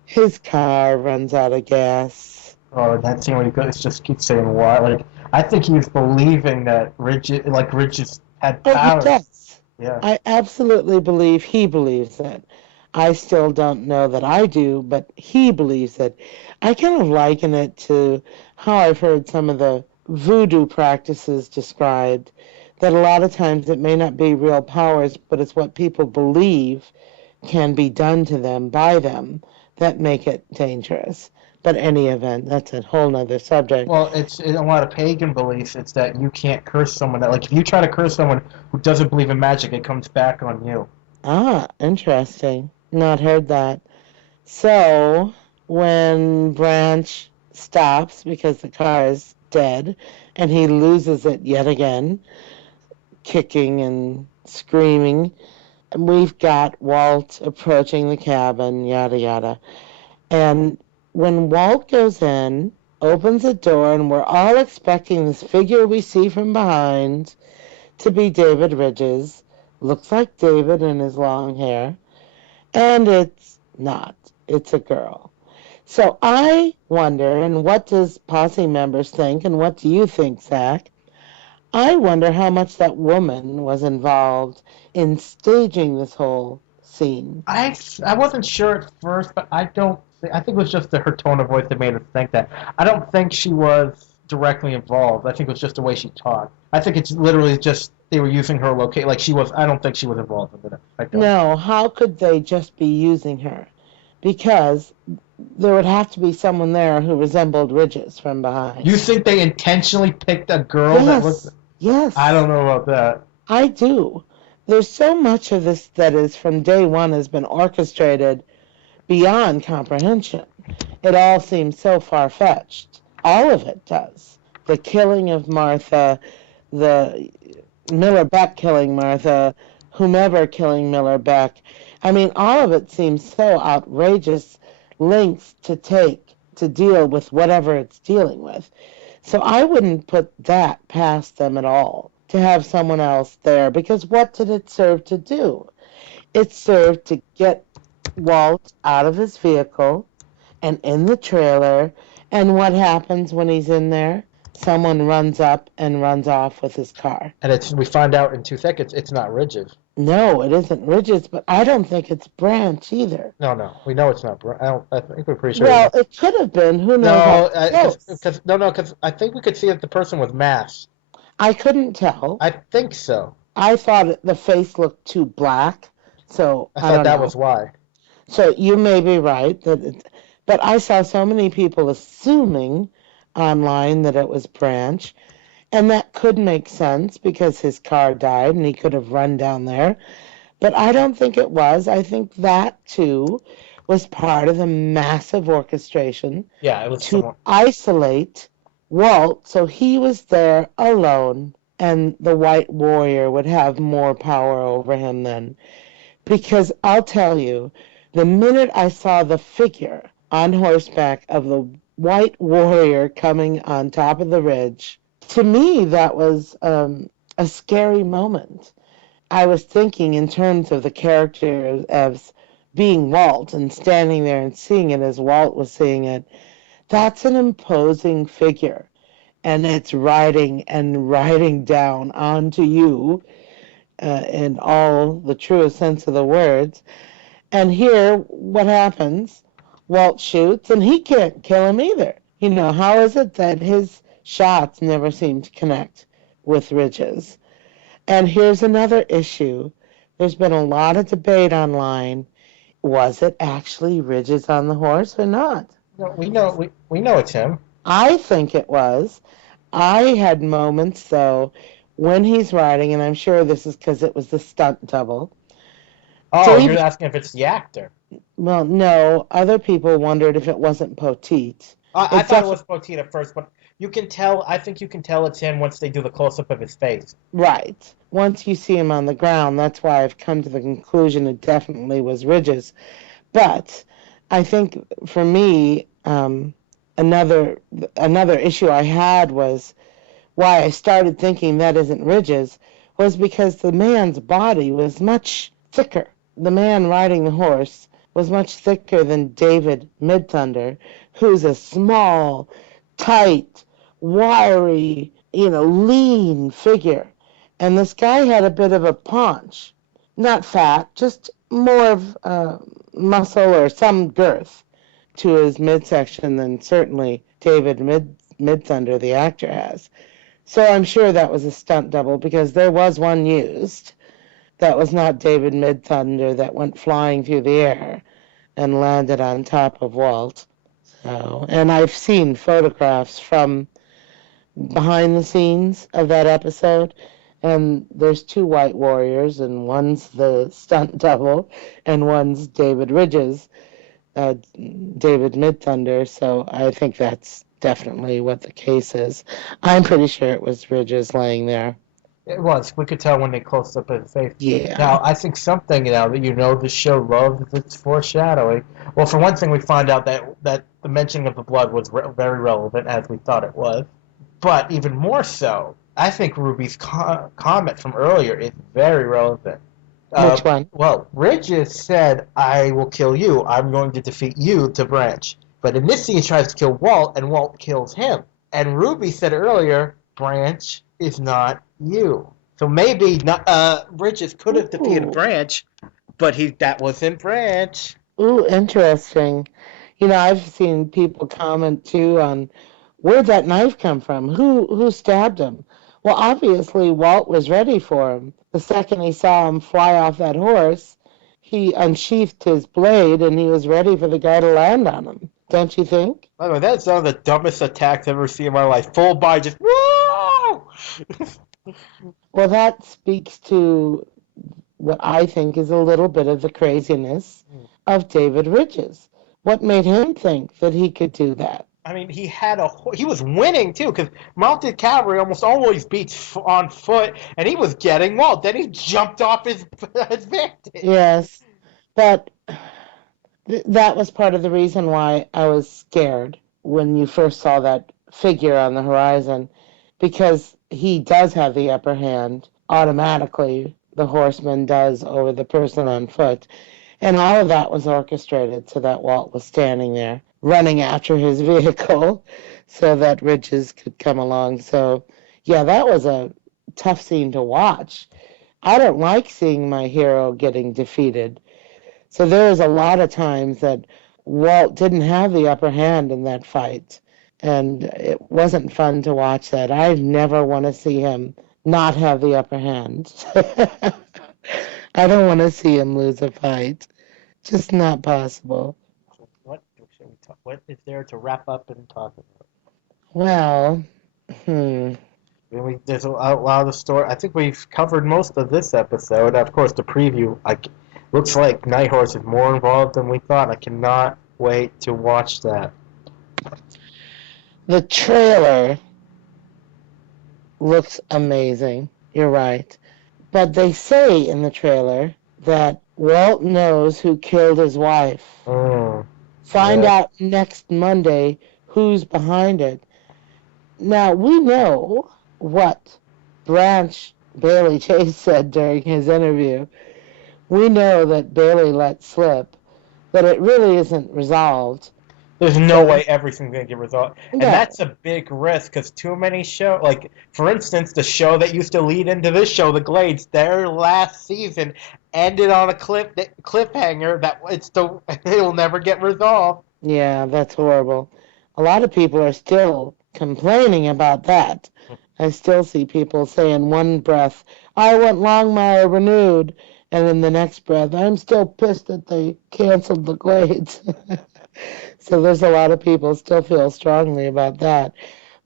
His car runs out of gas. Oh, that scene where he goes, just keeps saying why. Like, I think he was believing that Ridges had Oh, he powers. does. Yeah. I absolutely believe he believes it. I still don't know that I do, but he believes it. I kind of liken it to how I've heard some of the voodoo practices described, that a lot of times it may not be real powers, but it's what people believe can be done to them by them that make it dangerous. But any event, that's a whole nother subject. Well, it's in a lot of pagan beliefs. It's that you can't curse someone. That, like, if you try to curse someone who doesn't believe in magic, it comes back on you. Ah, interesting. Not heard that. So, when Branch stops because the car is dead and he loses it yet again, kicking and screaming, we've got Walt approaching the cabin, yada yada. And when Walt goes in, opens the door, and we're all expecting this figure we see from behind to be David Ridges. Looks like David in his long hair. And it's not. It's a girl. So I wonder, and what does posse members think, and what do you think, Zach? I wonder how much that woman was involved in staging this whole scene. I wasn't sure at first, but I think it was just her tone of voice that made us think that. I don't think she was directly involved. I think it was just the way she talked. I think it's literally just they were using her locate. Like, she was. I don't think she was involved in it. I don't. No, how could they just be using her? Because there would have to be someone there who resembled Ridges from behind. You think they intentionally picked a girl that looked? Yes. I don't know about that. I do. There's so much of this that is from day one has been orchestrated beyond comprehension. It all seems so far-fetched. All of it does. The killing of Martha, the Miller Beck killing Martha, whomever killing Miller Beck. I mean, all of it seems so outrageous lengths to take to deal with whatever it's dealing with. So I wouldn't put that past them at all, to have someone else there, because what did it serve to do? It served to get Walt out of his vehicle and in the trailer, and what happens when he's in there? Someone runs up and runs off with his car. And we find out in 2 seconds it's not Ridges. No, it isn't Ridges, but I don't think it's Branch either. No, we know it's not. I think we're pretty sure. Well, it could have been. Who knows? Because I think we could see that the person was masked. I couldn't tell. I think so. I thought the face looked too black, so I thought that was why. So you may be right, but I saw so many people assuming online that it was Branch, and that could make sense because his car died and he could have run down there. But I don't think it was. I think that, too, was part of the massive orchestration it was to isolate Walt so he was there alone and the White Warrior would have more power over him then. Because I'll tell you, the minute I saw the figure on horseback of the White Warrior coming on top of the ridge, to me, that was a scary moment. I was thinking in terms of the character as being Walt and standing there and seeing it as Walt was seeing it. That's an imposing figure, and it's riding down onto you in all the truest sense of the words. And here, what happens? Walt shoots, and he can't kill him either. You know, how is it that his shots never seem to connect with Ridges? And here's another issue. There's been a lot of debate online. Was it actually Ridges on the horse or not? No, we know it's him. I think it was. I had moments, though, when he's riding, and I'm sure this is because it was the stunt double. Oh, you're asking if it's the actor. Well, no. Other people wondered if it wasn't Poteet. I thought it was Poteet at first, but you can tell. I think you can tell it's him once they do the close-up of his face. Right. Once you see him on the ground, that's why I've come to the conclusion it definitely was Ridges. But I think, for me, Um, another issue I had was why I started thinking that isn't Ridge's was because the man's body was much thicker. The man riding the horse was much thicker than David Midthunder, who's a small, tight, wiry, lean figure. And this guy had a bit of a paunch. Not fat, just more of muscle or some girth to his midsection than certainly David Midthunder, the actor, has. So I'm sure that was a stunt double because there was one used that was not David Midthunder that went flying through the air and landed on top of Walt. So, and I've seen photographs from behind the scenes of that episode, and there's two white warriors, and one's the stunt double, and one's David Ridges, David Midthunder. So I think that's definitely what the case is. I'm pretty sure it was Ridges laying there. It was. We could tell when they closed up his face. Yeah. Now, I think something that the show loves its foreshadowing. Well, for one thing, we find out that the mentioning of the blood was very relevant, as we thought it was. But even more so, I think Ruby's comment from earlier is very relevant. Which one? Well, Ridges said, "I will kill you. I'm going to defeat you to Branch." But in this scene, he tries to kill Walt, and Walt kills him. And Ruby said earlier, Branch is not you. So maybe Ridges could have defeated Branch, but that wasn't Branch. Ooh, interesting. I've seen people comment too on where'd that knife come from? Who stabbed him? Well, obviously Walt was ready for him. The second he saw him fly off that horse, he unsheathed his blade and he was ready for the guy to land on him. Don't you think? By the way, that's one of the dumbest attacks I've ever seen in my life. Full body, just whoa! Well, that speaks to what I think is a little bit of the craziness of David Ridges. What made him think that he could do that? I mean, he was winning too, because mounted cavalry almost always beats on foot, and he was getting Walt. Then he jumped off his victim. Yes, but that was part of the reason why I was scared when you first saw that figure on the horizon, because he does have the upper hand automatically. The horseman does over the person on foot. And all of that was orchestrated so that Walt was standing there running after his vehicle so that Ridges could come along. So, yeah, that was a tough scene to watch. I don't like seeing my hero getting defeated. So there was a lot of times that Walt didn't have the upper hand in that fight. And it wasn't fun to watch that. I never want to see him not have the upper hand. I don't want to see him lose a fight. Just not possible. What is there to wrap up and talk about? Well, There's a lot of story. I think we've covered most of this episode. Of course, the preview looks like Nighthorse is more involved than we thought. I cannot wait to watch that. The trailer looks amazing. You're right. But they say in the trailer that Walt knows who killed his wife. Find out next Monday who's behind it. Now, we know what Branch Bailey Chase said during his interview. We know that Bailey let slip, but it really isn't resolved. There's no way everything's going to get resolved. And that's a big risk because too many shows, like, for instance, the show that used to lead into this show, The Glades, their last season ended on a cliffhanger that it'll never get resolved. Yeah, that's horrible. A lot of people are still complaining about that. I still see people say in one breath, I want Longmire renewed, and in the next breath, I'm still pissed that they canceled The Glades. So there's a lot of people still feel strongly about that.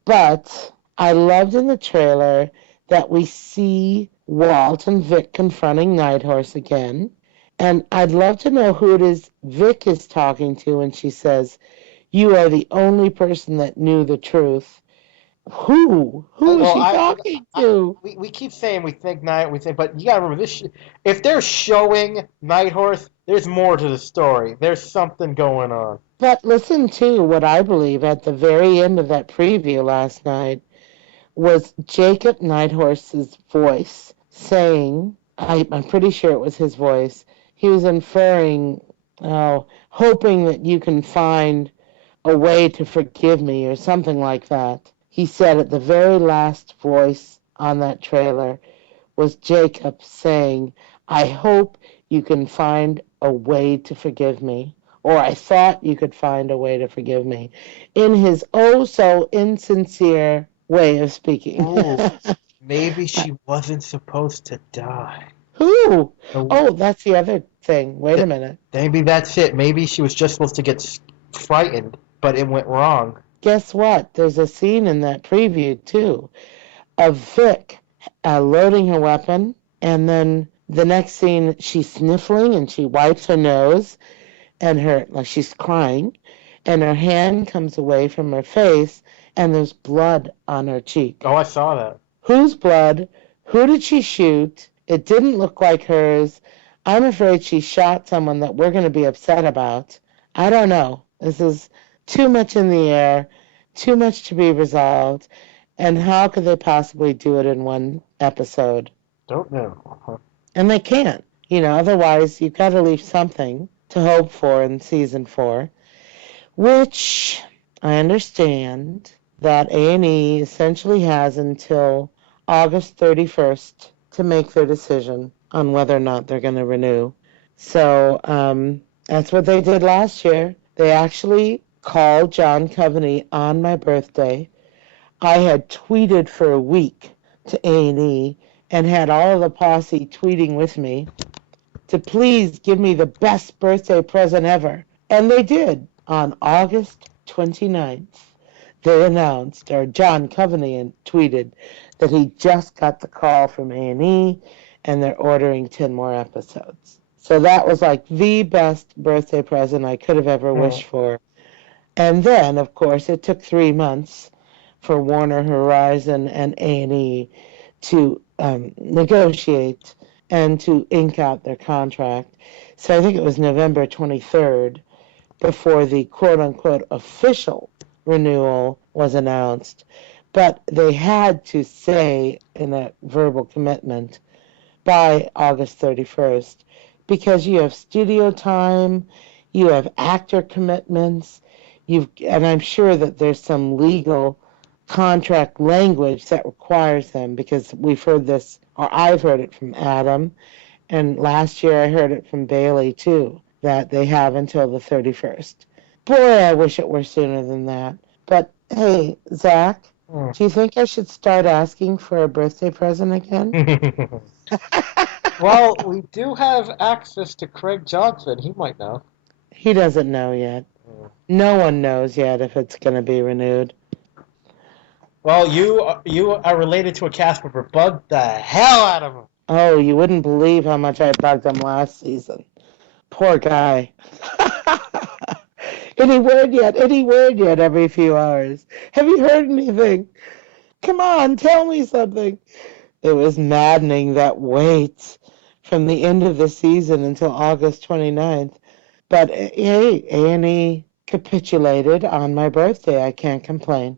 But I loved in the trailer that we see Walt and Vic confronting Nighthorse again. And I'd love to know who it is Vic is talking to when she says, you are the only person that knew the truth. Who? Who is she talking to? We keep saying we think but you gotta remember this. If they're showing Nighthorse There's more to the story. There's something going on. But listen to what I believe at the very end of that preview last night was Jacob Nighthorse's voice saying, I'm pretty sure it was his voice, he was inferring, hoping that you can find a way to forgive me or something like that. He said at the very last voice on that trailer was Jacob saying, I hope you can find a way to forgive me. Or I thought you could find a way to forgive me. In his oh so insincere way of speaking. Ooh, maybe she wasn't supposed to die. Who? Oh, that's the other thing. Wait a minute. Maybe that's it. Maybe she was just supposed to get frightened, but it went wrong. Guess what? There's a scene in that preview, too, of Vic loading her weapon, and then the next scene, she's sniffling, and she wipes her nose, and she's crying, and her hand comes away from her face, and there's blood on her cheek. Oh, I saw that. Whose blood? Who did she shoot? It didn't look like hers. I'm afraid she shot someone that we're going to be upset about. I don't know. This is too much in the air, too much to be resolved, and how could they possibly do it in one episode? Don't know. And they can't. Otherwise you've got to leave something to hope for in season 4, which I understand that A&E essentially has until August 31st to make their decision on whether or not they're going to renew. So that's what they did last year. They actually called John Coveney on my birthday. I had tweeted for a week to A&E and had all of the posse tweeting with me to please give me the best birthday present ever. And they did. On August 29th, they announced, or John Coveney tweeted, that he just got the call from A&E and they're ordering 10 more episodes. So that was like the best birthday present I could have ever wished for. And then, of course, it took 3 months for Warner Horizon and A&E to negotiate and to ink out their contract. So I think it was November 23rd before the quote-unquote official renewal was announced. But they had to say in a verbal commitment by August 31st because you have studio time, you have actor commitments, and I'm sure that there's some legal contract language that requires them because we've heard this, or I've heard it from Adam, and last year I heard it from Bailey too, that they have until the 31st. Boy, I wish it were sooner than that. But hey, Zach, do you think I should start asking for a birthday present again? Well, we do have access to Craig Johnson. He might know. He doesn't know yet. No one knows yet if it's going to be renewed. Well, you are related to a cast member. Bug the hell out of him. Oh, you wouldn't believe how much I bugged him last season. Poor guy. Any word yet? Any word yet every few hours? Have you heard anything? Come on, tell me something. It was maddening, that wait from the end of the season until August 29th. But hey, A&E capitulated on my birthday. I can't complain.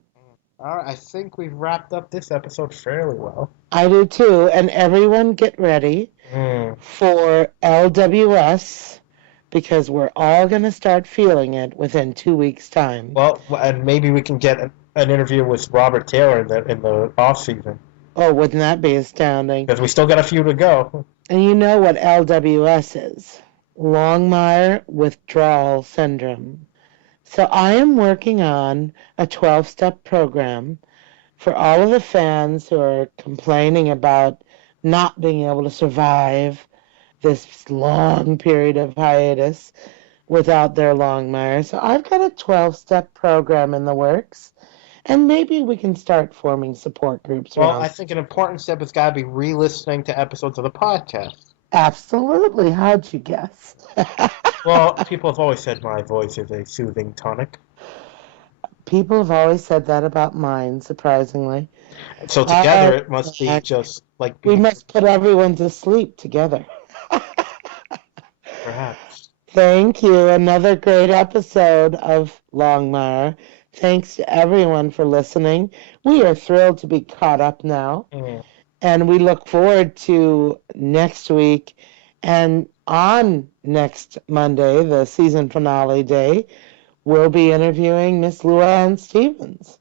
All right, I think we've wrapped up this episode fairly well. I do too. And everyone get ready for LWS because we're all going to start feeling it within 2 weeks' time. Well, and maybe we can get an interview with Robert Taylor in the off season. Oh, wouldn't that be astounding? Because we still got a few to go. And you know what LWS is. Longmire Withdrawal Syndrome. So I am working on a 12-step program for all of the fans who are complaining about not being able to survive this long period of hiatus without their Longmire. So I've got a 12-step program in the works, and maybe we can start forming support groups around. Well, I think an important step has got to be re-listening to episodes of the podcast. Absolutely. How'd you guess? Well, people have always said my voice is a soothing tonic. People have always said that about mine, surprisingly. So together it must be just like... We must put everyone to sleep together. Perhaps. Thank you. Another great episode of Longmire. Thanks to everyone for listening. We are thrilled to be caught up now. And we look forward to next week. And on next Monday, the season finale day, we'll be interviewing Miss Luann Stevens,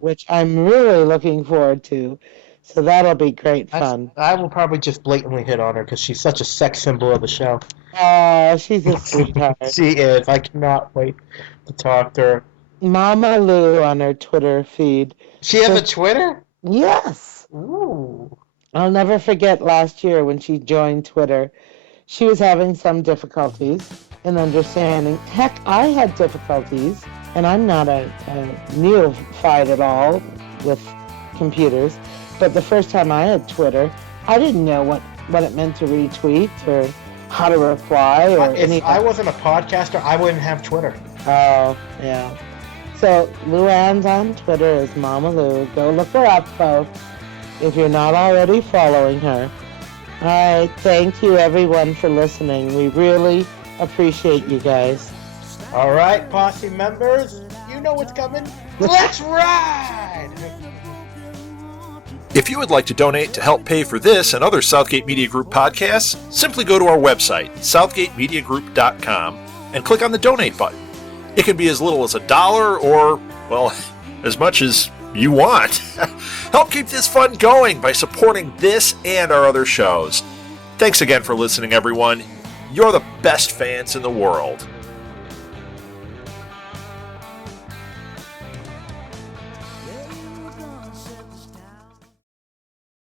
which I'm really looking forward to. So that'll be great fun. I will probably just blatantly hit on her because she's such a sex symbol of the show. Oh, she's a sweetheart. She is. I cannot wait to talk to her. Mama Lou on her Twitter feed. She has a Twitter? Yes. Ooh. I'll never forget last year when she joined Twitter. She was having some difficulties in understanding. Heck, I had difficulties, and I'm not a neophyte at all with computers. But the first time I had Twitter, I didn't know what it meant to retweet or how to reply or anything. If I wasn't a podcaster, I wouldn't have Twitter. Oh, yeah. So Luann's on Twitter as Mama Lou. Go look her up, folks, if you're not already following her. All right, thank you everyone for listening. We really appreciate you guys. All right, posse members, you know what's coming. Let's ride! If you would like to donate to help pay for this and other Southgate Media Group podcasts, simply go to our website, southgatemediagroup.com, and click on the donate button. It can be as little as $1 or, well, as much as you want. Help keep this fun going by supporting this and our other shows. Thanks again for listening, everyone. You're the best fans in the world.